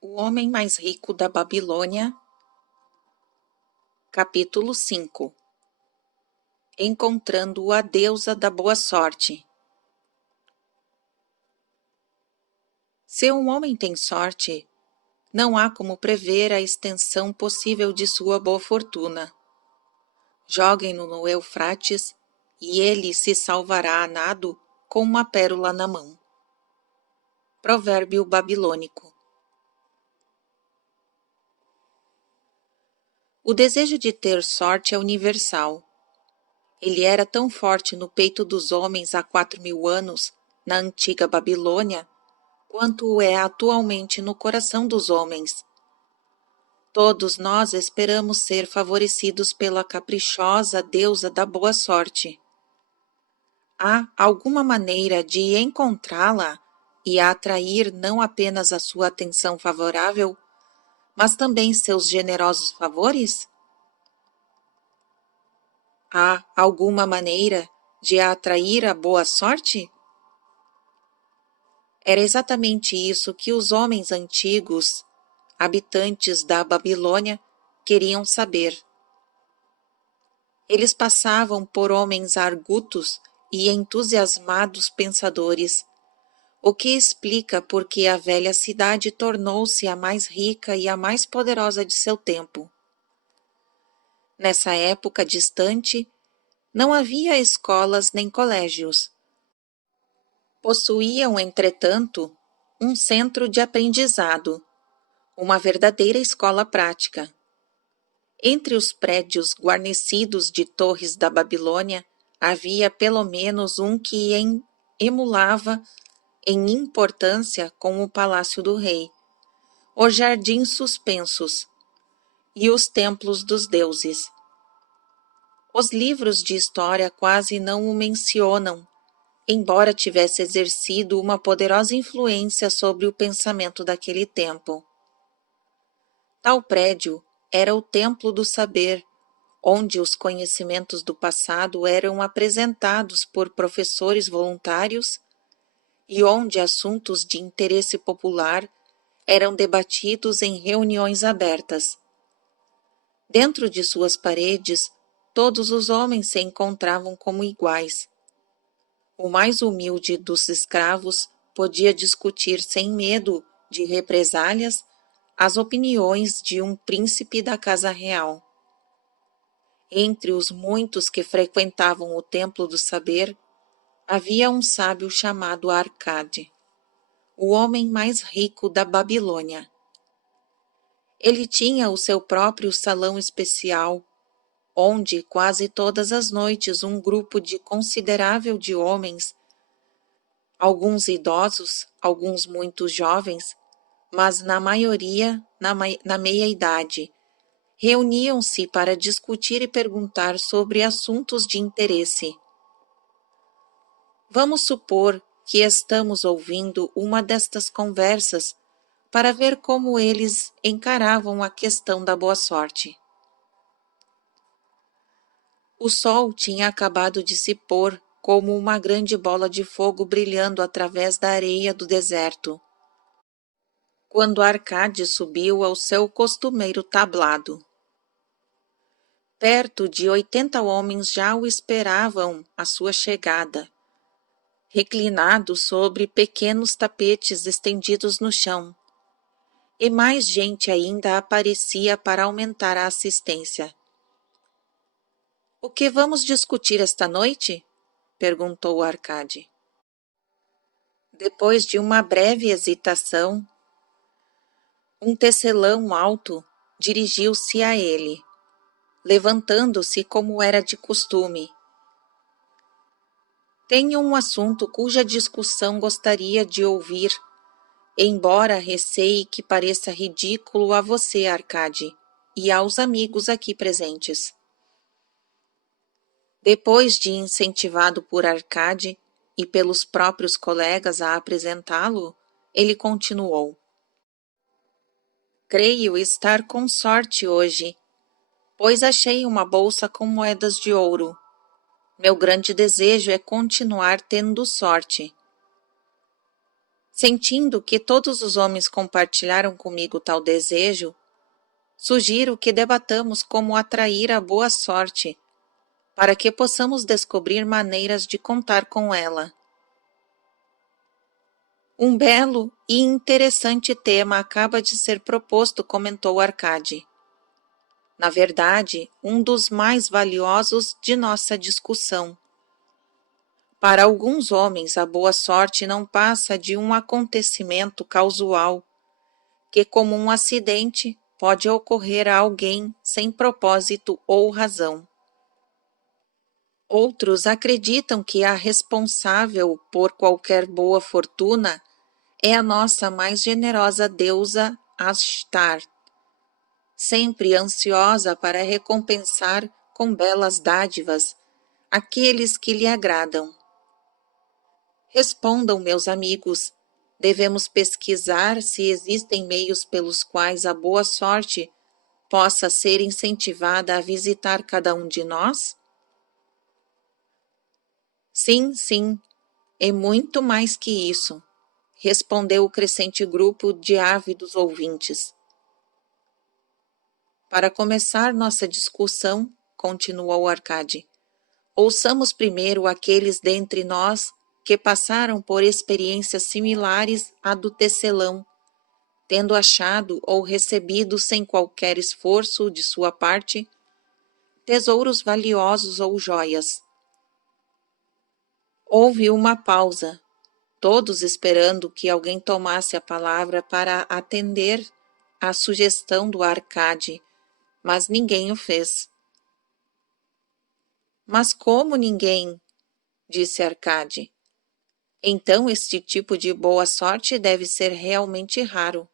O homem mais rico da Babilônia, capítulo 5. Encontrando a deusa da boa sorte. Se um homem tem sorte, não há como prever a extensão possível de sua boa fortuna. Joguem-no no Eufrates, e ele se salvará a nado com uma pérola na mão. Provérbio babilônico. O desejo de ter sorte é universal. Ele era tão forte no peito dos homens há 4.000 anos, na antiga Babilônia, quanto o é atualmente no coração dos homens. Todos nós esperamos ser favorecidos pela caprichosa deusa da boa sorte. Há alguma maneira de encontrá-la e atrair não apenas a sua atenção favorável, mas também seus generosos favores? Há alguma maneira de atrair a boa sorte? Era exatamente isso que os homens antigos, habitantes da Babilônia, queriam saber. Eles passavam por homens argutos e entusiasmados pensadores, o que explica por que a velha cidade tornou-se a mais rica e a mais poderosa de seu tempo. Nessa época distante, não havia escolas nem colégios. Possuíam, entretanto, um centro de aprendizado, uma verdadeira escola prática. Entre os prédios guarnecidos de torres da Babilônia, havia pelo menos um que emulava em importância com o Palácio do Rei, os jardins suspensos e os templos dos deuses. Os livros de história quase não o mencionam, embora tivesse exercido uma poderosa influência sobre o pensamento daquele tempo. Tal prédio era o Templo do Saber, onde os conhecimentos do passado eram apresentados por professores voluntários e onde assuntos de interesse popular eram debatidos em reuniões abertas. Dentro de suas paredes, todos os homens se encontravam como iguais. O mais humilde dos escravos podia discutir sem medo de represálias as opiniões de um príncipe da casa real. Entre os muitos que frequentavam o Templo do Saber, havia um sábio chamado Arcade, o homem mais rico da Babilônia. Ele tinha o seu próprio salão especial, onde quase todas as noites um grupo de considerável de homens, alguns idosos, alguns muito jovens, mas na maioria na meia-idade, reuniam-se para discutir e perguntar sobre assuntos de interesse. Vamos supor que estamos ouvindo uma destas conversas para ver como eles encaravam a questão da boa sorte. O sol tinha acabado de se pôr como uma grande bola de fogo brilhando através da areia do deserto, quando Arcade subiu ao seu costumeiro tablado. Perto de 80 homens já o esperavam à sua chegada, reclinados sobre pequenos tapetes estendidos no chão. E mais gente ainda aparecia para aumentar a assistência. O que vamos discutir esta noite? Perguntou Arcade. Depois de uma breve hesitação, um tecelão alto dirigiu-se a ele, levantando-se como era de costume. Tenho um assunto cuja discussão gostaria de ouvir, embora receie que pareça ridículo a você, Arcade, e aos amigos aqui presentes. Depois de incentivado por Arcade e pelos próprios colegas a apresentá-lo, ele continuou. Creio estar com sorte hoje, pois achei uma bolsa com moedas de ouro. Meu grande desejo é continuar tendo sorte. Sentindo que todos os homens compartilharam comigo tal desejo, sugiro que debatamos como atrair a boa sorte, para que possamos descobrir maneiras de contar com ela. Um belo e interessante tema acaba de ser proposto, comentou Arcade. Na verdade, um dos mais valiosos de nossa discussão. Para alguns homens, a boa sorte não passa de um acontecimento casual, que, como um acidente, pode ocorrer a alguém sem propósito ou razão. Outros acreditam que a responsável por qualquer boa fortuna é a nossa mais generosa deusa Ashtar, sempre ansiosa para recompensar com belas dádivas aqueles que lhe agradam. Respondam, meus amigos, devemos pesquisar se existem meios pelos quais a boa sorte possa ser incentivada a visitar cada um de nós? Sim, sim, e muito mais que isso, respondeu o crescente grupo de ávidos ouvintes. Para começar nossa discussão, continuou Arcade, ouçamos primeiro aqueles dentre nós que passaram por experiências similares à do tecelão, tendo achado ou recebido sem qualquer esforço de sua parte tesouros valiosos ou joias. Houve uma pausa, todos esperando que alguém tomasse a palavra para atender à sugestão do Arcade, mas ninguém o fez. Mas como ninguém? Disse Arcade. Então este tipo de boa sorte deve ser realmente raro.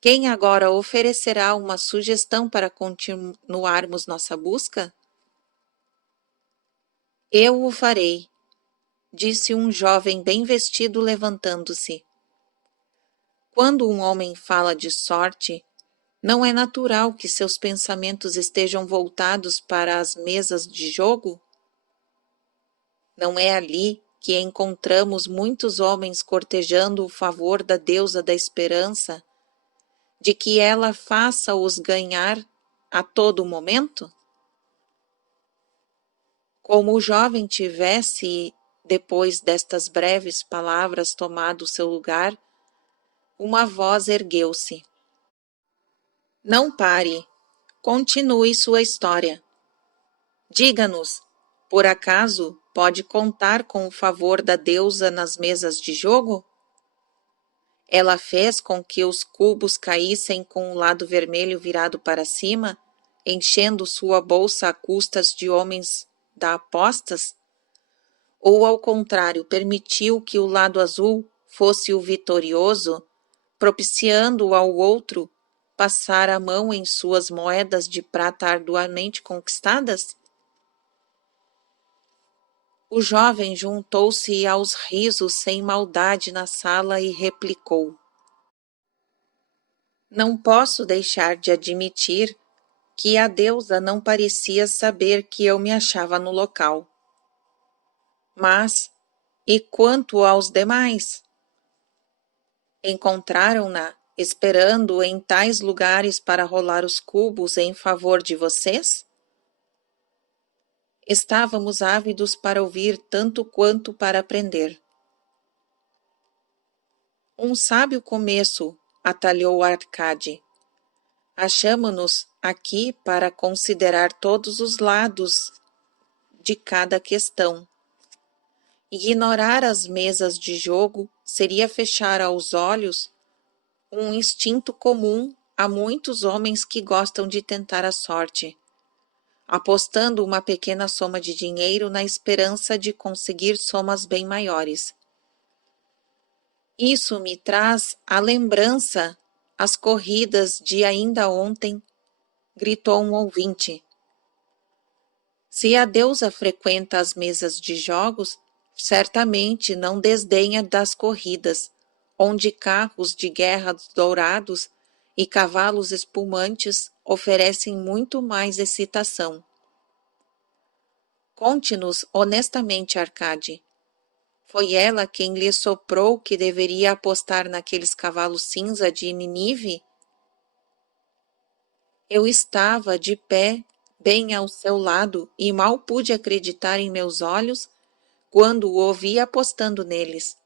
Quem agora oferecerá uma sugestão para continuarmos nossa busca? Eu o farei, disse um jovem bem vestido levantando-se. Quando um homem fala de sorte, não é natural que seus pensamentos estejam voltados para as mesas de jogo? Não é ali que encontramos muitos homens cortejando o favor da deusa da esperança, de que ela faça-os ganhar a todo momento? Como o jovem tivesse, depois destas breves palavras, tomado seu lugar, uma voz ergueu-se. Não pare, continue sua história. Diga-nos, por acaso pode contar com o favor da deusa nas mesas de jogo? Ela fez com que os cubos caíssem com o lado vermelho virado para cima, enchendo sua bolsa a custas de homens da apostas? Ou, ao contrário, permitiu que o lado azul fosse o vitorioso, propiciando ao outro passar a mão em suas moedas de prata arduamente conquistadas? O jovem juntou-se aos risos sem maldade na sala e replicou. Não posso deixar de admitir que a deusa não parecia saber que eu me achava no local. Mas, e quanto aos demais? Encontraram-na esperando em tais lugares para rolar os cubos em favor de vocês? Estávamos ávidos para ouvir tanto quanto para aprender. Um sábio começo, atalhou Arcade. Achamo-nos aqui para considerar todos os lados de cada questão. Ignorar as mesas de jogo seria fechar aos olhos um instinto comum a muitos homens que gostam de tentar a sorte, apostando uma pequena soma de dinheiro na esperança de conseguir somas bem maiores. Isso me traz à lembrança as corridas de ainda ontem, gritou um ouvinte. Se a deusa frequenta as mesas de jogos, certamente não desdenha das corridas, onde carros de guerra dourados e cavalos espumantes oferecem muito mais excitação. Conte-nos honestamente, Arcade. Foi ela quem lhe soprou que deveria apostar naqueles cavalos cinza de Ninive? Eu estava de pé, bem ao seu lado, e mal pude acreditar em meus olhos quando o ouvi apostando neles.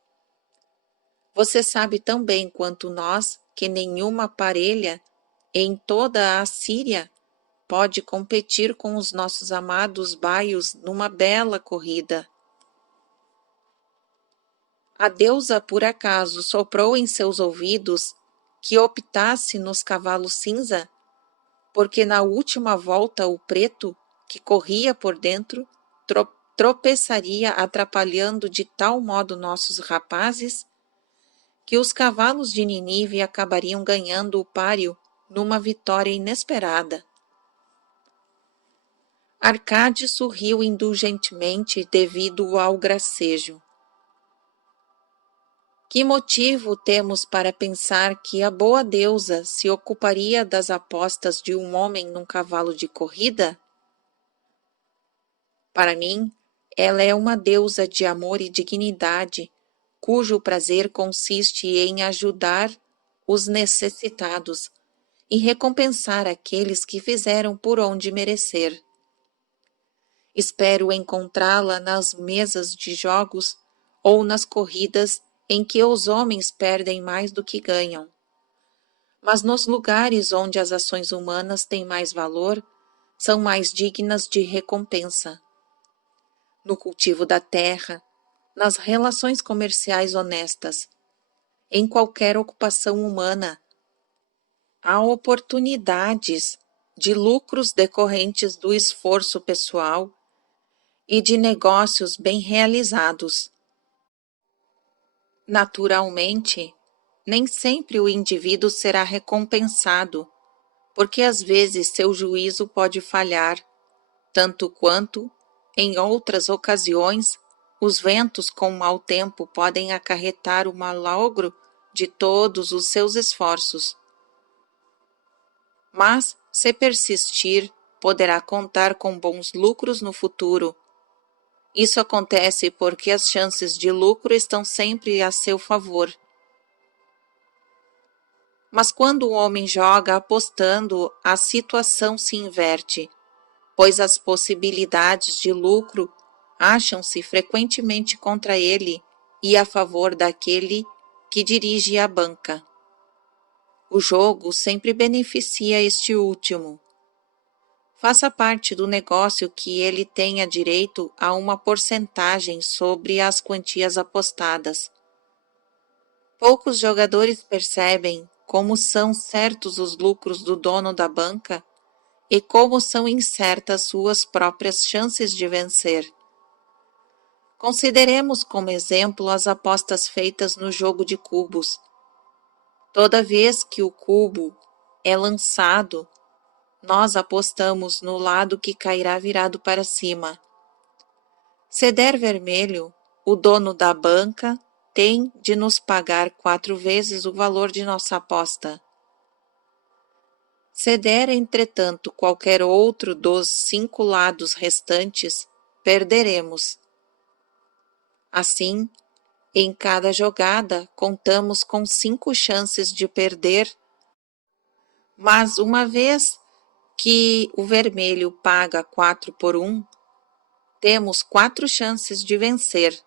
Você sabe tão bem quanto nós que nenhuma parelha em toda a Síria pode competir com os nossos amados baios numa bela corrida. A deusa por acaso soprou em seus ouvidos que optasse nos cavalos cinza, porque na última volta o preto, que corria por dentro, tropeçaria atrapalhando de tal modo nossos rapazes, que os cavalos de Ninive acabariam ganhando o páreo numa vitória inesperada. Arcade sorriu indulgentemente devido ao gracejo. Que motivo temos para pensar que a boa deusa se ocuparia das apostas de um homem num cavalo de corrida? Para mim, ela é uma deusa de amor e dignidade, cujo prazer consiste em ajudar os necessitados e recompensar aqueles que fizeram por onde merecer. Espero encontrá-la nas mesas de jogos ou nas corridas em que os homens perdem mais do que ganham. Mas nos lugares onde as ações humanas têm mais valor, são mais dignas de recompensa. No cultivo da terra, nas relações comerciais honestas, em qualquer ocupação humana, há oportunidades de lucros decorrentes do esforço pessoal e de negócios bem realizados. Naturalmente, nem sempre o indivíduo será recompensado, porque às vezes seu juízo pode falhar, tanto quanto, em outras ocasiões, os ventos com mau tempo podem acarretar o malogro de todos os seus esforços. Mas, se persistir, poderá contar com bons lucros no futuro. Isso acontece porque as chances de lucro estão sempre a seu favor. Mas quando o homem joga apostando, a situação se inverte, pois as possibilidades de lucro acham-se frequentemente contra ele e a favor daquele que dirige a banca. O jogo sempre beneficia este último. Faça parte do negócio que ele tenha direito a uma porcentagem sobre as quantias apostadas. Poucos jogadores percebem como são certos os lucros do dono da banca e como são incertas suas próprias chances de vencer. Consideremos como exemplo as apostas feitas no jogo de cubos. Toda vez que o cubo é lançado, nós apostamos no lado que cairá virado para cima. Se der vermelho, o dono da banca tem de nos pagar 4 vezes o valor de nossa aposta. Se der, entretanto, qualquer outro dos 5 lados restantes, perderemos. Assim, em cada jogada, contamos com 5 chances de perder, mas uma vez que o vermelho paga 4 por 1, temos 4 chances de vencer.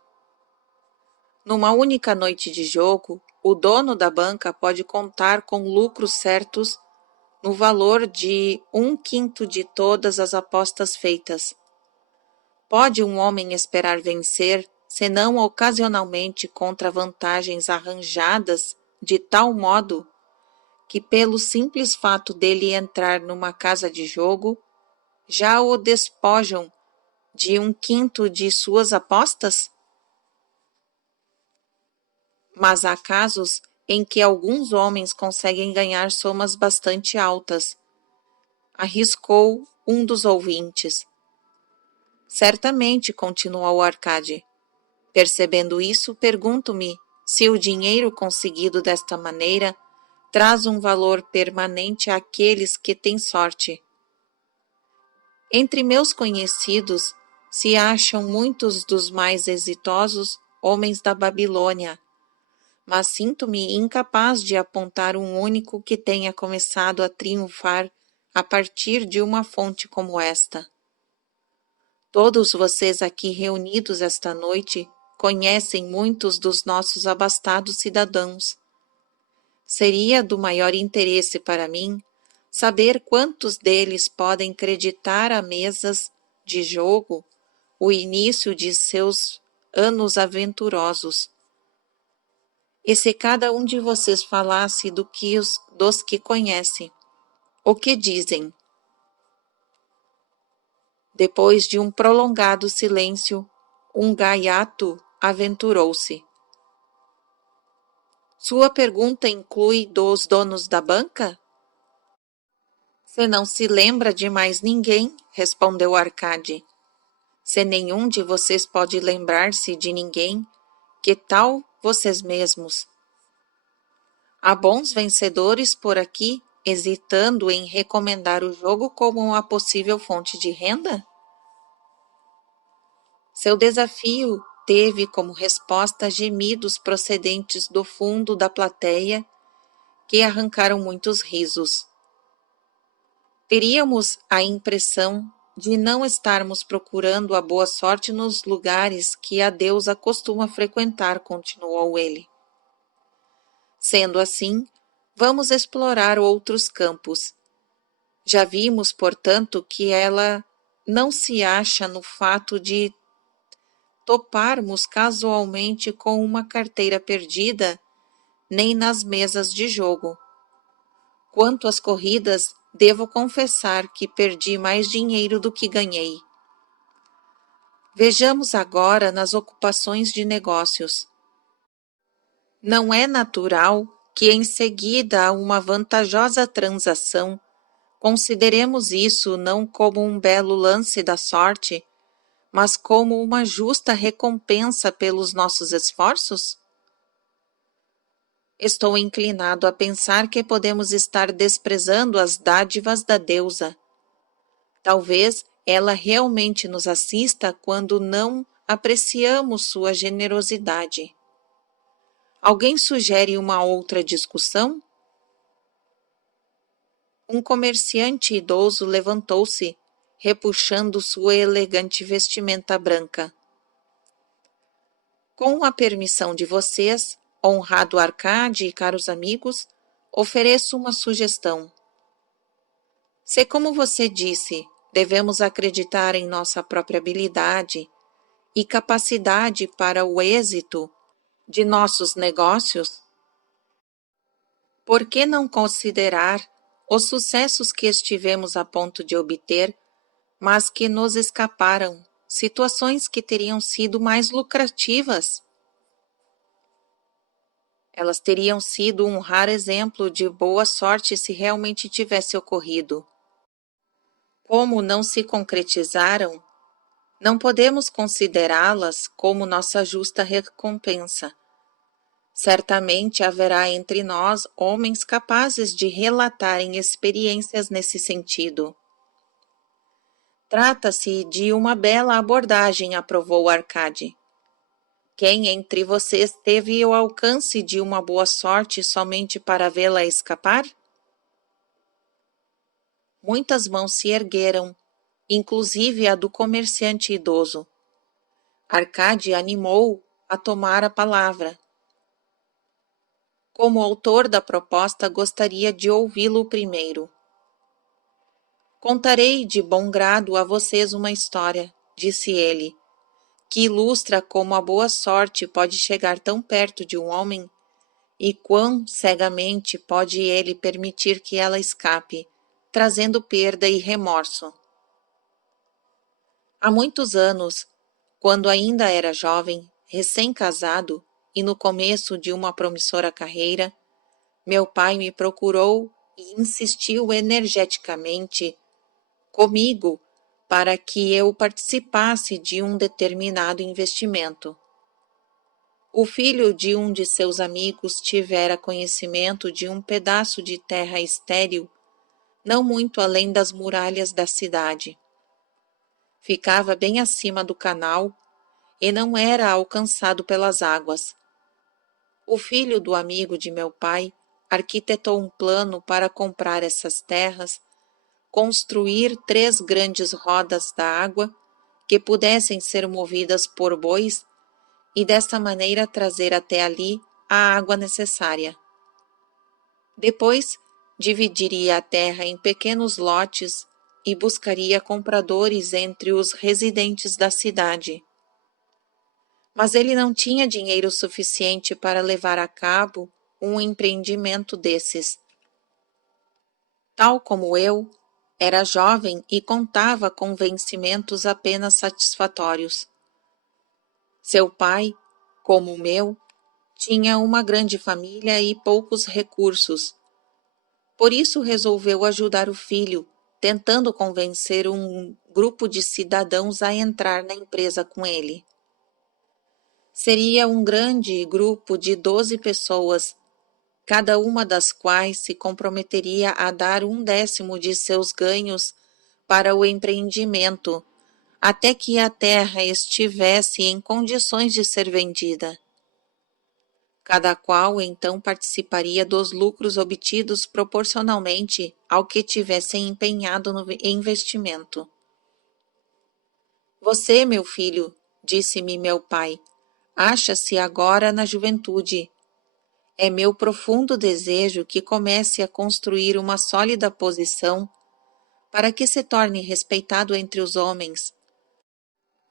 Numa única noite de jogo, o dono da banca pode contar com lucros certos no valor de 1/5 de todas as apostas feitas. Pode um homem esperar vencer, senão ocasionalmente contra vantagens arranjadas de tal modo que, pelo simples fato dele entrar numa casa de jogo, já o despojam de 1/5 de suas apostas? Mas há casos em que alguns homens conseguem ganhar somas bastante altas. Arriscou um dos ouvintes. Certamente, continuou Arcade. Percebendo isso, pergunto-me se o dinheiro conseguido desta maneira traz um valor permanente àqueles que têm sorte. Entre meus conhecidos se acham muitos dos mais exitosos homens da Babilônia, mas sinto-me incapaz de apontar um único que tenha começado a triunfar a partir de uma fonte como esta. Todos vocês aqui reunidos esta noite conhecem muitos dos nossos abastados cidadãos. Seria do maior interesse para mim saber quantos deles podem acreditar a mesas de jogo o início de seus anos aventurosos. E se cada um de vocês falasse dos que conhece, o que dizem? Depois de um prolongado silêncio, um gaiato aventurou-se. Sua pergunta inclui dos donos da banca? Se não se lembra de mais ninguém, respondeu Arcade. Se nenhum de vocês pode lembrar-se de ninguém, que tal vocês mesmos? Há bons vencedores por aqui, hesitando em recomendar o jogo como uma possível fonte de renda? Seu desafio teve como resposta gemidos procedentes do fundo da plateia, que arrancaram muitos risos. Teríamos a impressão de não estarmos procurando a boa sorte nos lugares que a deusa costuma frequentar, continuou ele. Sendo assim, vamos explorar outros campos. Já vimos, portanto, que ela não se acha no fato de toparmos casualmente com uma carteira perdida, nem nas mesas de jogo. Quanto às corridas, devo confessar que perdi mais dinheiro do que ganhei. Vejamos agora nas ocupações de negócios. Não é natural que, em seguida a uma vantajosa transação, consideremos isso não como um belo lance da sorte, mas como uma justa recompensa pelos nossos esforços? Estou inclinado a pensar que podemos estar desprezando as dádivas da deusa. Talvez ela realmente nos assista quando não apreciamos sua generosidade. Alguém sugere uma outra discussão? Um comerciante idoso levantou-se, repuxando sua elegante vestimenta branca. Com a permissão de vocês, honrado Arcade e caros amigos, ofereço uma sugestão. Se, como você disse, devemos acreditar em nossa própria habilidade e capacidade para o êxito de nossos negócios, por que não considerar os sucessos que estivemos a ponto de obter, mas que nos escaparam, situações que teriam sido mais lucrativas? Elas teriam sido um raro exemplo de boa sorte se realmente tivesse ocorrido. Como não se concretizaram, não podemos considerá-las como nossa justa recompensa. Certamente haverá entre nós homens capazes de relatarem experiências nesse sentido. Trata-se de uma bela abordagem, aprovou Arcade. Quem entre vocês teve o alcance de uma boa sorte somente para vê-la escapar? Muitas mãos se ergueram, inclusive a do comerciante idoso. Arcade animou a tomar a palavra. Como autor da proposta, gostaria de ouvi-lo primeiro. Contarei de bom grado a vocês uma história, disse ele, que ilustra como a boa sorte pode chegar tão perto de um homem e quão cegamente pode ele permitir que ela escape, trazendo perda e remorso. Há muitos anos, quando ainda era jovem, recém-casado e no começo de uma promissora carreira, meu pai me procurou e insistiu energeticamente comigo para que eu participasse de um determinado investimento. O filho de um de seus amigos tivera conhecimento de um pedaço de terra estéril, não muito além das muralhas da cidade. Ficava bem acima do canal e não era alcançado pelas águas. O filho do amigo de meu pai arquitetou um plano para comprar essas terras, construir 3 grandes rodas da água que pudessem ser movidas por bois e desta maneira trazer até ali a água necessária. Depois, dividiria a terra em pequenos lotes e buscaria compradores entre os residentes da cidade. Mas ele não tinha dinheiro suficiente para levar a cabo um empreendimento desses. Tal como eu, era jovem e contava com vencimentos apenas satisfatórios. Seu pai, como o meu, tinha uma grande família e poucos recursos. Por isso resolveu ajudar o filho, tentando convencer um grupo de cidadãos a entrar na empresa com ele. Seria um grande grupo de 12 pessoas, cada uma das quais se comprometeria a dar 1/10 de seus ganhos para o empreendimento, até que a terra estivesse em condições de ser vendida. Cada qual então participaria dos lucros obtidos proporcionalmente ao que tivessem empenhado no investimento. Você, meu filho, disse-me meu pai, acha-se agora na juventude. É meu profundo desejo que comece a construir uma sólida posição para que se torne respeitado entre os homens.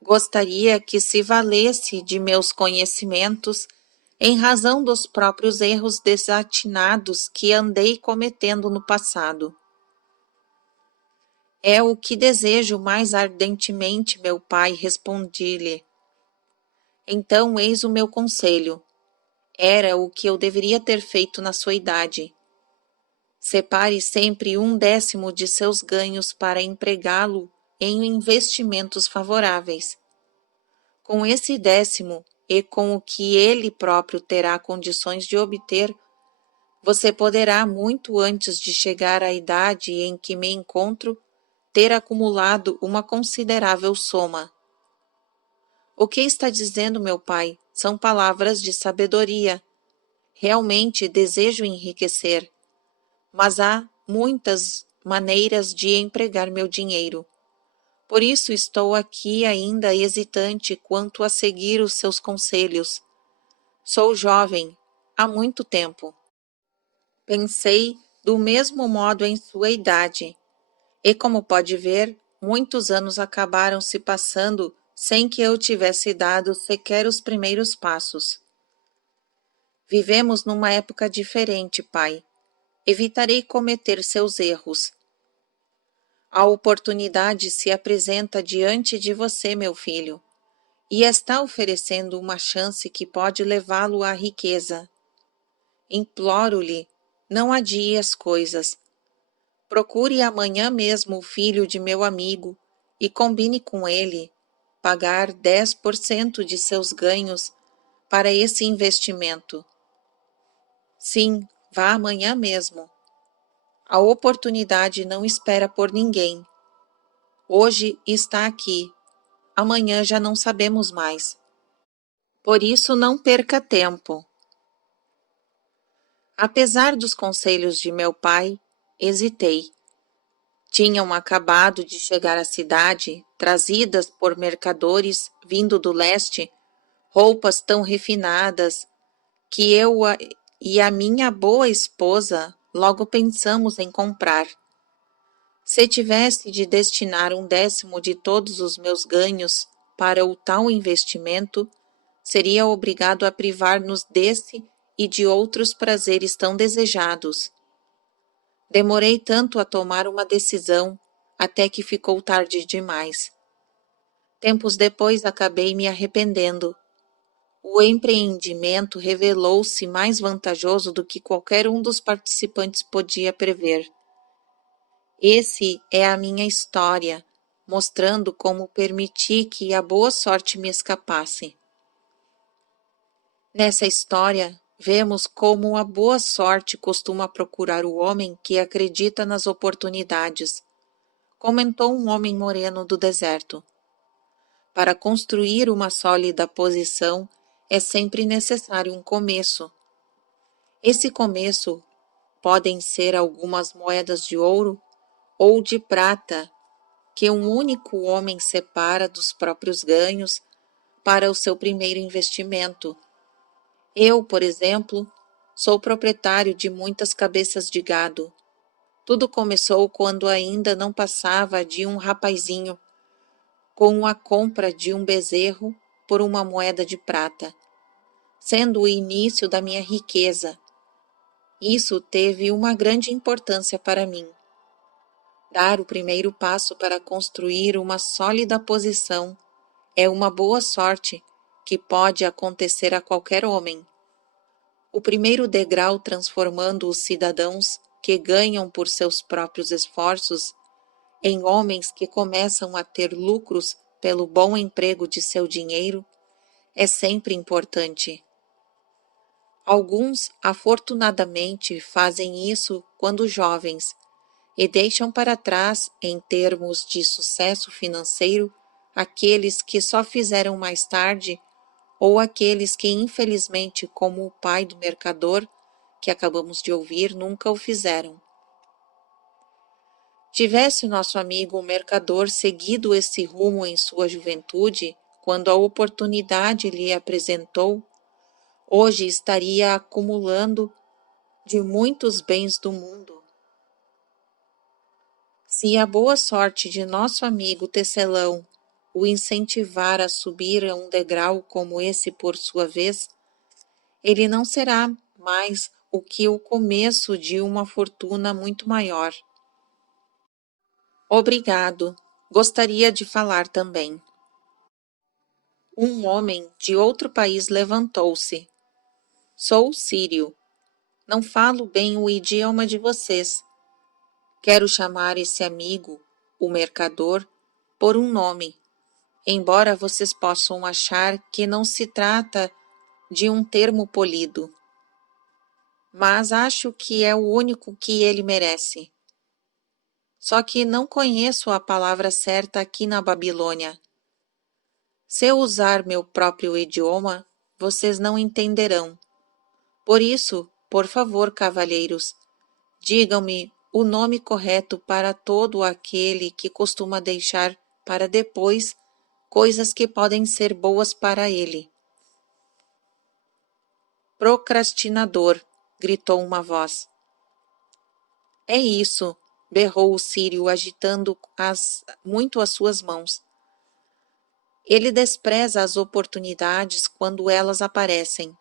Gostaria que se valesse de meus conhecimentos em razão dos próprios erros desatinados que andei cometendo no passado. É o que desejo mais ardentemente, meu pai, respondi-lhe. Então, eis o meu conselho. Era o que eu deveria ter feito na sua idade. Separe sempre 1/10 de seus ganhos para empregá-lo em investimentos favoráveis. Com esse 10º e com o que ele próprio terá condições de obter, você poderá, muito antes de chegar à idade em que me encontro, ter acumulado uma considerável soma. O que está dizendo, meu pai, são palavras de sabedoria. Realmente desejo enriquecer, mas há muitas maneiras de empregar meu dinheiro. Por isso estou aqui ainda hesitante quanto a seguir os seus conselhos. Sou jovem, há muito tempo. Pensei do mesmo modo em sua idade, e como pode ver, muitos anos acabaram se passando sem que eu tivesse dado sequer os primeiros passos. Vivemos numa época diferente, pai. Evitarei cometer seus erros. A oportunidade se apresenta diante de você, meu filho, e está oferecendo uma chance que pode levá-lo à riqueza. Imploro-lhe, não adie as coisas. Procure amanhã mesmo o filho de meu amigo e combine com ele pagar 10% de seus ganhos para esse investimento. Sim, vá amanhã mesmo. A oportunidade não espera por ninguém. Hoje está aqui, amanhã já não sabemos mais. Por isso não perca tempo. Apesar dos conselhos de meu pai, hesitei. Tinham acabado de chegar à cidade, trazidas por mercadores vindo do leste, roupas tão refinadas que e a minha boa esposa logo pensamos em comprar. Se tivesse de destinar 1/10 de todos os meus ganhos para o tal investimento, seria obrigado a privar-nos desse e de outros prazeres tão desejados. Demorei tanto a tomar uma decisão, até que ficou tarde demais. Tempos depois acabei me arrependendo. O empreendimento revelou-se mais vantajoso do que qualquer um dos participantes podia prever. Esse é a minha história, mostrando como permiti que a boa sorte me escapasse. Nessa história, vemos como a boa sorte costuma procurar o homem que acredita nas oportunidades, comentou um homem moreno do deserto. Para construir uma sólida posição, é sempre necessário um começo. Esse começo podem ser algumas moedas de ouro ou de prata que um único homem separa dos próprios ganhos para o seu primeiro investimento. Eu, por exemplo, sou proprietário de muitas cabeças de gado. Tudo começou quando ainda não passava de um rapazinho, com a compra de um bezerro por uma moeda de prata, sendo o início da minha riqueza. Isso teve uma grande importância para mim. Dar o primeiro passo para construir uma sólida posição é uma boa sorte que pode acontecer a qualquer homem. O primeiro degrau transformando os cidadãos que ganham por seus próprios esforços em homens que começam a ter lucros pelo bom emprego de seu dinheiro é sempre importante. Alguns, afortunadamente, fazem isso quando jovens e deixam para trás, em termos de sucesso financeiro, aqueles que só fizeram mais tarde ou aqueles que, infelizmente, como o pai do mercador, que acabamos de ouvir, nunca o fizeram. Tivesse o nosso amigo o mercador seguido esse rumo em sua juventude, quando a oportunidade lhe apresentou, hoje estaria acumulando de muitos bens do mundo. Se a boa sorte de nosso amigo tecelão o incentivar a subir a um degrau como esse por sua vez, ele não será mais o que o começo de uma fortuna muito maior. Obrigado. Gostaria de falar também. Um homem de outro país levantou-se. Sou sírio. Não falo bem o idioma de vocês. Quero chamar esse amigo, o mercador, por um nome, embora vocês possam achar que não se trata de um termo polido. Mas acho que é o único que ele merece. Só que não conheço a palavra certa aqui na Babilônia. Se eu usar meu próprio idioma, vocês não entenderão. Por isso, por favor, cavalheiros, digam-me o nome correto para todo aquele que costuma deixar para depois coisas que podem ser boas para ele. Procrastinador, gritou uma voz. É isso, berrou o sírio agitando muito as suas mãos. Ele despreza as oportunidades quando elas aparecem.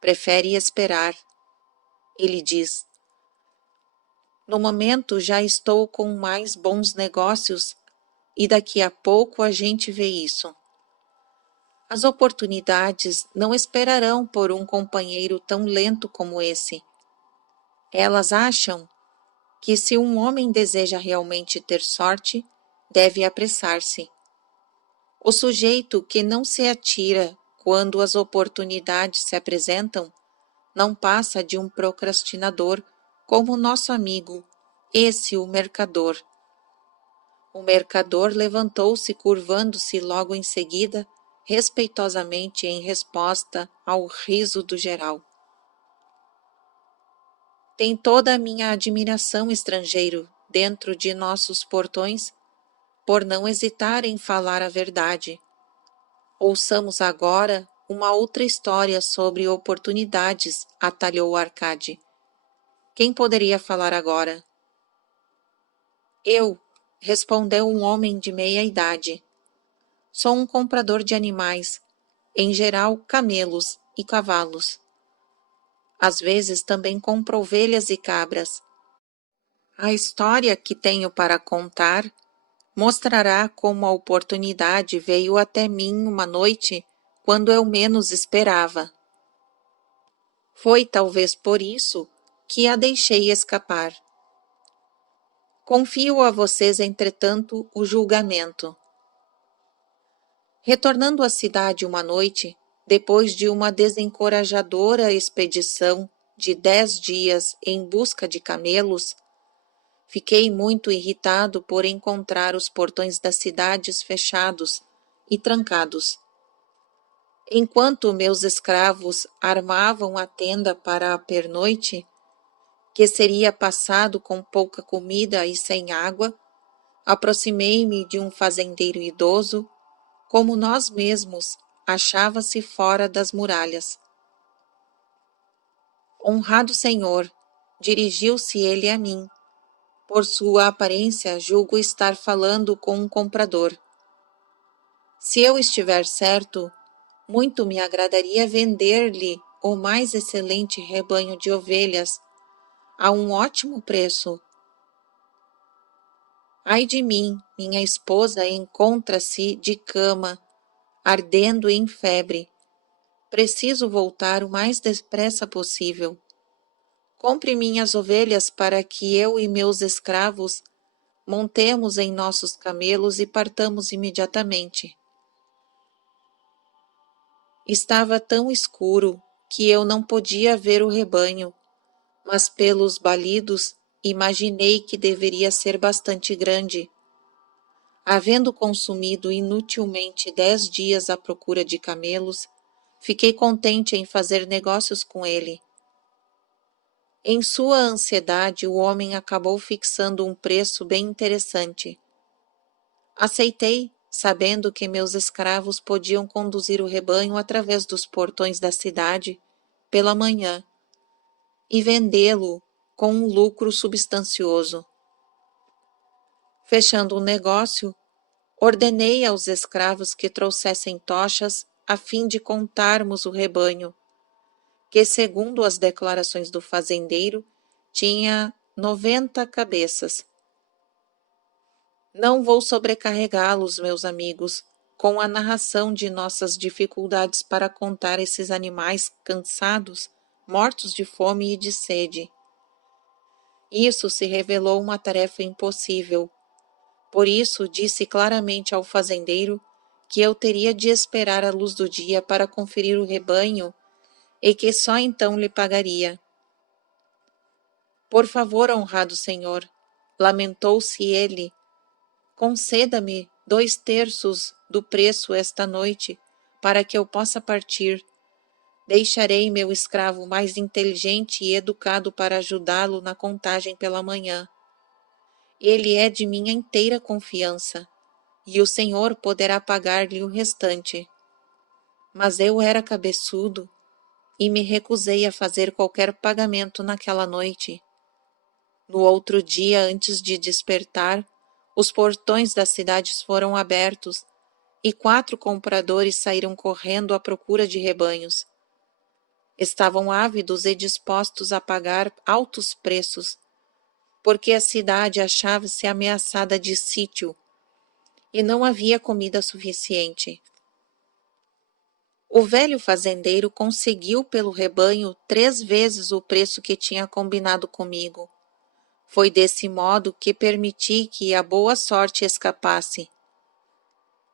Prefere esperar. Ele diz: no momento já estou com mais bons negócios e daqui a pouco a gente vê isso. As oportunidades não esperarão por um companheiro tão lento como esse. Elas acham que se um homem deseja realmente ter sorte, deve apressar-se. O sujeito que não se atira quando as oportunidades se apresentam não passa de um procrastinador como nosso amigo, esse o mercador. O mercador levantou-se, curvando-se logo em seguida, respeitosamente em resposta ao riso do geral. Tem toda a minha admiração, estrangeiro, dentro de nossos portões, por não hesitar em falar a verdade. Ouçamos agora uma outra história sobre oportunidades, atalhou Arcade. Quem poderia falar agora? Eu, respondeu um homem de meia idade. Sou um comprador de animais, em geral camelos e cavalos. Às vezes também compro ovelhas e cabras. A história que tenho para contar mostrará como a oportunidade veio até mim uma noite quando eu menos esperava. Foi talvez por isso que a deixei escapar. Confio a vocês, entretanto, o julgamento. Retornando à cidade uma noite, depois de uma desencorajadora expedição de 10 dias em busca de camelos, fiquei muito irritado por encontrar os portões das cidades fechados e trancados. Enquanto meus escravos armavam a tenda para a pernoite, que seria passado com pouca comida e sem água, aproximei-me de um fazendeiro idoso, como nós mesmos, achava-se fora das muralhas. Honrado senhor, dirigiu-se ele a mim. Por sua aparência, julgo estar falando com um comprador. Se eu estiver certo, muito me agradaria vender-lhe o mais excelente rebanho de ovelhas a um ótimo preço. Ai de mim, minha esposa encontra-se de cama, ardendo em febre. Preciso voltar o mais depressa possível. Compre minhas ovelhas para que eu e meus escravos montemos em nossos camelos e partamos imediatamente. Estava tão escuro que eu não podia ver o rebanho, mas pelos balidos imaginei que deveria ser bastante grande. Havendo consumido inutilmente 10 dias à procura de camelos, fiquei contente em fazer negócios com ele. Em sua ansiedade, o homem acabou fixando um preço bem interessante. Aceitei, sabendo que meus escravos podiam conduzir o rebanho através dos portões da cidade pela manhã e vendê-lo com um lucro substancioso. Fechando o negócio, ordenei aos escravos que trouxessem tochas a fim de contarmos o rebanho, que, segundo as declarações do fazendeiro, tinha 90 cabeças. Não vou sobrecarregá-los, meus amigos, com a narração de nossas dificuldades para contar esses animais cansados, mortos de fome e de sede. Isso se revelou uma tarefa impossível. Por isso, disse claramente ao fazendeiro que eu teria de esperar a luz do dia para conferir o rebanho e que só então lhe pagaria. Por favor, honrado senhor, lamentou-se ele, conceda-me 2/3 do preço esta noite, para que eu possa partir. Deixarei meu escravo mais inteligente e educado para ajudá-lo na contagem pela manhã. Ele é de minha inteira confiança, e o senhor poderá pagar-lhe o restante. Mas eu era cabeçudo e me recusei a fazer qualquer pagamento naquela noite. No outro dia, antes de despertar, os portões das cidades foram abertos e 4 compradores saíram correndo à procura de rebanhos. Estavam ávidos e dispostos a pagar altos preços, porque a cidade achava-se ameaçada de sítio e não havia comida suficiente. O velho fazendeiro conseguiu pelo rebanho 3 vezes o preço que tinha combinado comigo. Foi desse modo que permiti que a boa sorte escapasse.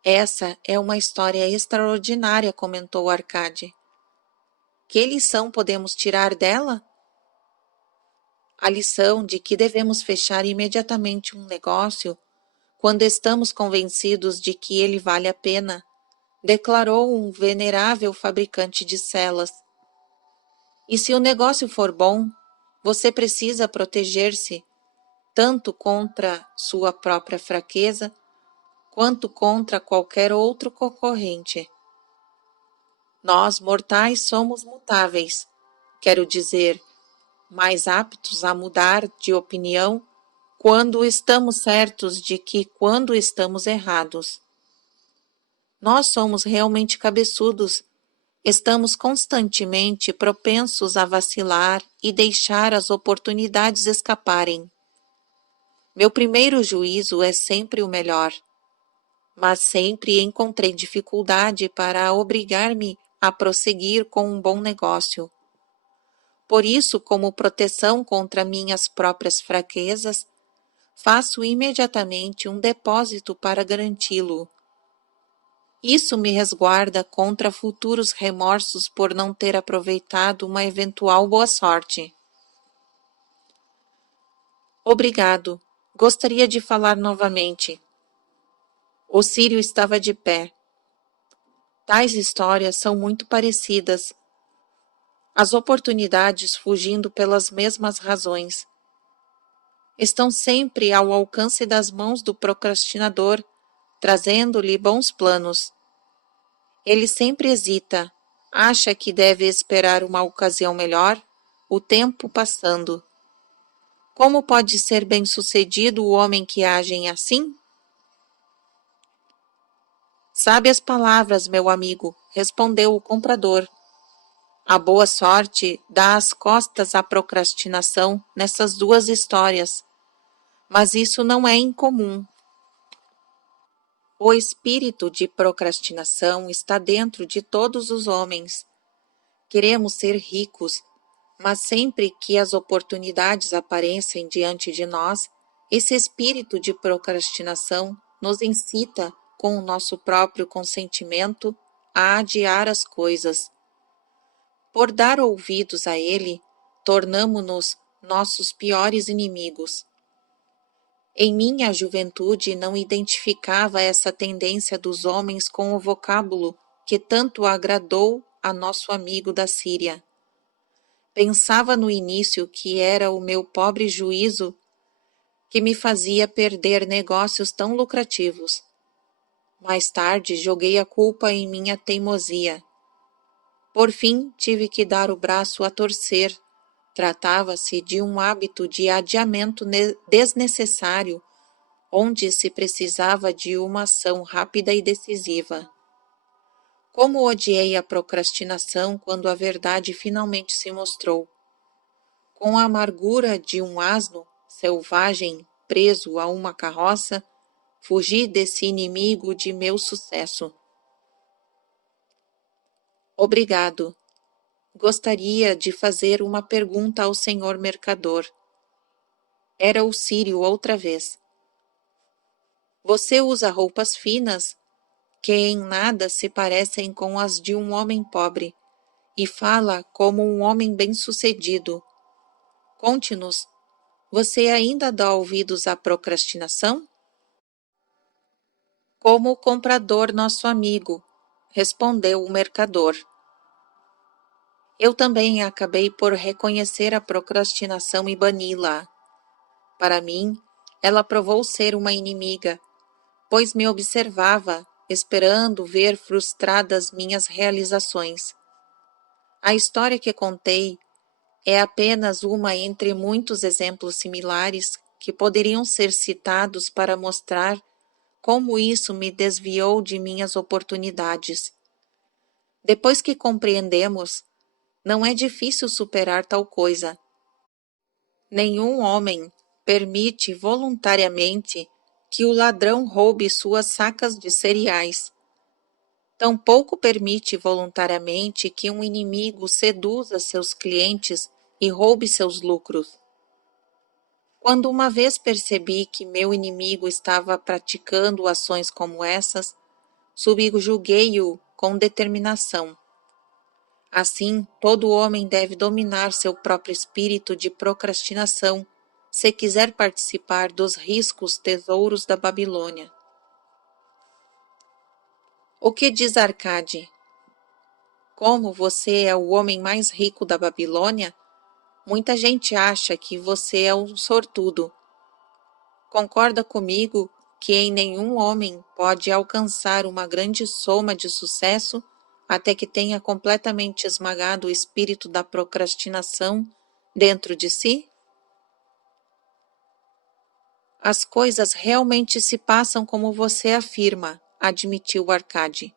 Essa é uma história extraordinária, comentou Arcade. Que lição podemos tirar dela? A lição de que devemos fechar imediatamente um negócio quando estamos convencidos de que ele vale a pena, declarou um venerável fabricante de celas. E se o negócio for bom, você precisa proteger-se tanto contra sua própria fraqueza quanto contra qualquer outro concorrente. Nós, mortais, somos mutáveis, quero dizer, mais aptos a mudar de opinião quando estamos certos de que quando estamos errados. Nós somos realmente cabeçudos, estamos constantemente propensos a vacilar e deixar as oportunidades escaparem. Meu primeiro juízo é sempre o melhor, mas sempre encontrei dificuldade para obrigar-me a prosseguir com um bom negócio. Por isso, como proteção contra minhas próprias fraquezas, faço imediatamente um depósito para garanti-lo. Isso me resguarda contra futuros remorsos por não ter aproveitado uma eventual boa sorte. Obrigado. Gostaria de falar novamente. O Círio estava de pé. Tais histórias são muito parecidas, as oportunidades fugindo pelas mesmas razões. Estão sempre ao alcance das mãos do procrastinador, trazendo-lhe bons planos. Ele sempre hesita, acha que deve esperar uma ocasião melhor, o tempo passando. Como pode ser bem-sucedido o homem que age assim? Sabe as palavras, meu amigo, respondeu o comprador. A boa sorte dá as costas à procrastinação nessas duas histórias, mas isso não é incomum. O espírito de procrastinação está dentro de todos os homens. Queremos ser ricos, mas sempre que as oportunidades aparecem diante de nós, esse espírito de procrastinação nos incita, com o nosso próprio consentimento, a adiar as coisas. Por dar ouvidos a ele, tornamo-nos nossos piores inimigos. Em minha juventude não identificava essa tendência dos homens com o vocábulo que tanto agradou a nosso amigo da Síria. Pensava no início que era o meu pobre juízo que me fazia perder negócios tão lucrativos. Mais tarde joguei a culpa em minha teimosia. Por fim, tive que dar o braço a torcer. Tratava-se de um hábito de adiamento desnecessário, onde se precisava de uma ação rápida e decisiva. Como odiei a procrastinação quando a verdade finalmente se mostrou. Com a amargura de um asno selvagem preso a uma carroça, fugi desse inimigo de meu sucesso. Obrigado. Gostaria de fazer uma pergunta ao senhor mercador. Era o sírio outra vez. Você usa roupas finas, que em nada se parecem com as de um homem pobre, e fala como um homem bem-sucedido. Conte-nos, você ainda dá ouvidos à procrastinação? Como o comprador nosso amigo, respondeu o mercador. Eu também acabei por reconhecer a procrastinação e bani-la. Para mim, ela provou ser uma inimiga, pois me observava, esperando ver frustradas minhas realizações. A história que contei é apenas uma entre muitos exemplos similares que poderiam ser citados para mostrar como isso me desviou de minhas oportunidades. Depois que compreendemos, não é difícil superar tal coisa. Nenhum homem permite voluntariamente que o ladrão roube suas sacas de cereais. Tampouco permite voluntariamente que um inimigo seduza seus clientes e roube seus lucros. Quando uma vez percebi que meu inimigo estava praticando ações como essas, subjuguei-o com determinação. Assim, todo homem deve dominar seu próprio espírito de procrastinação, se quiser participar dos riscos tesouros da Babilônia. O que diz Arcade? Como você é o homem mais rico da Babilônia, muita gente acha que você é um sortudo. Concorda comigo que em nenhum homem pode alcançar uma grande soma de sucesso até que tenha completamente esmagado o espírito da procrastinação dentro de si? As coisas realmente se passam como você afirma, admitiu Arcade.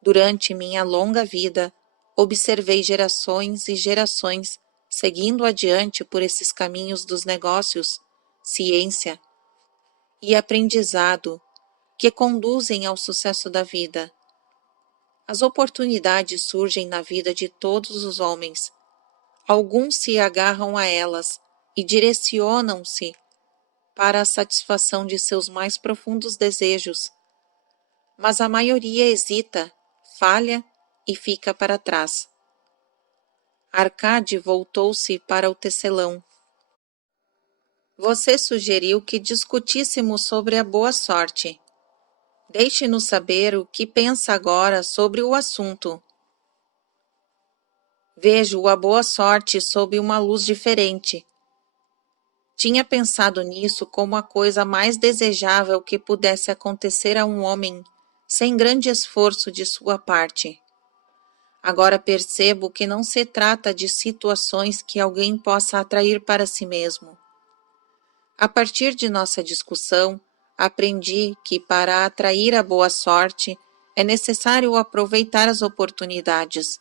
Durante minha longa vida, observei gerações e gerações seguindo adiante por esses caminhos dos negócios, ciência e aprendizado que conduzem ao sucesso da vida. As oportunidades surgem na vida de todos os homens. Alguns se agarram a elas e direcionam-se para a satisfação de seus mais profundos desejos, mas a maioria hesita, falha e fica para trás. Arcade voltou-se para o tecelão. Você sugeriu que discutíssemos sobre a boa sorte. Deixe-nos saber o que pensa agora sobre o assunto. Vejo a boa sorte sob uma luz diferente. Tinha pensado nisso como a coisa mais desejável que pudesse acontecer a um homem, sem grande esforço de sua parte. Agora percebo que não se trata de situações que alguém possa atrair para si mesmo. A partir de nossa discussão, aprendi que para atrair a boa sorte é necessário aproveitar as oportunidades.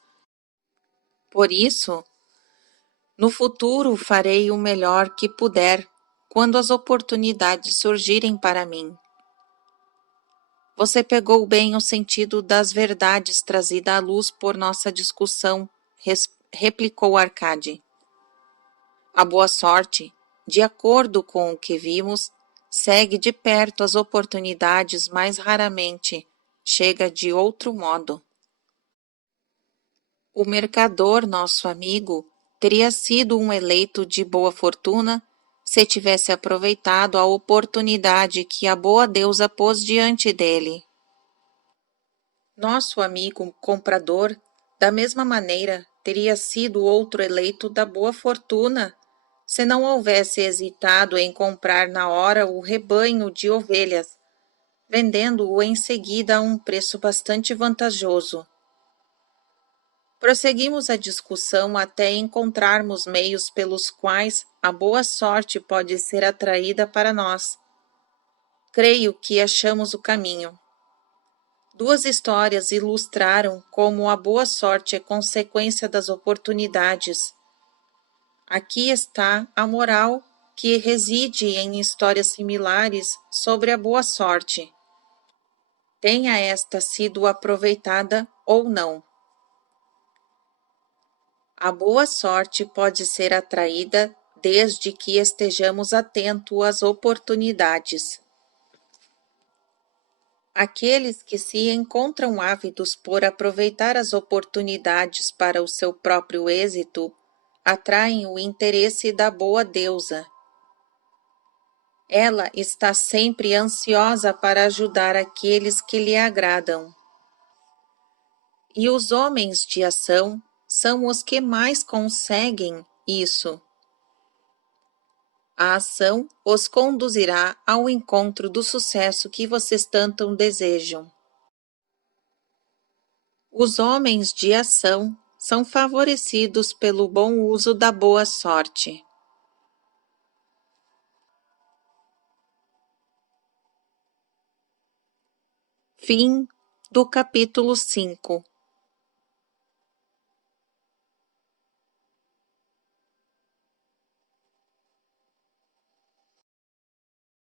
Por isso, no futuro farei o melhor que puder quando as oportunidades surgirem para mim. Você pegou bem o sentido das verdades trazida à luz por nossa discussão, replicou Arcade. A boa sorte, de acordo com o que vimos, segue de perto as oportunidades, mas raramente chega de outro modo. O mercador, nosso amigo, teria sido um eleito de boa fortuna se tivesse aproveitado a oportunidade que a boa deusa pôs diante dele. Nosso amigo comprador, da mesma maneira, teria sido outro eleito da boa fortuna se não houvesse hesitado em comprar na hora o rebanho de ovelhas, vendendo-o em seguida a um preço bastante vantajoso. Prosseguimos a discussão até encontrarmos meios pelos quais a boa sorte pode ser atraída para nós. Creio que achamos o caminho. Duas histórias ilustraram como a boa sorte é consequência das oportunidades. Aqui está a moral que reside em histórias similares sobre a boa sorte. Tenha esta sido aproveitada ou não. A boa sorte pode ser atraída desde que estejamos atentos às oportunidades. Aqueles que se encontram ávidos por aproveitar as oportunidades para o seu próprio êxito atraem o interesse da boa deusa. Ela está sempre ansiosa para ajudar aqueles que lhe agradam. E os homens de ação são os que mais conseguem isso. A ação os conduzirá ao encontro do sucesso que vocês tanto desejam. Os homens de ação são favorecidos pelo bom uso da boa sorte. Fim do capítulo 5.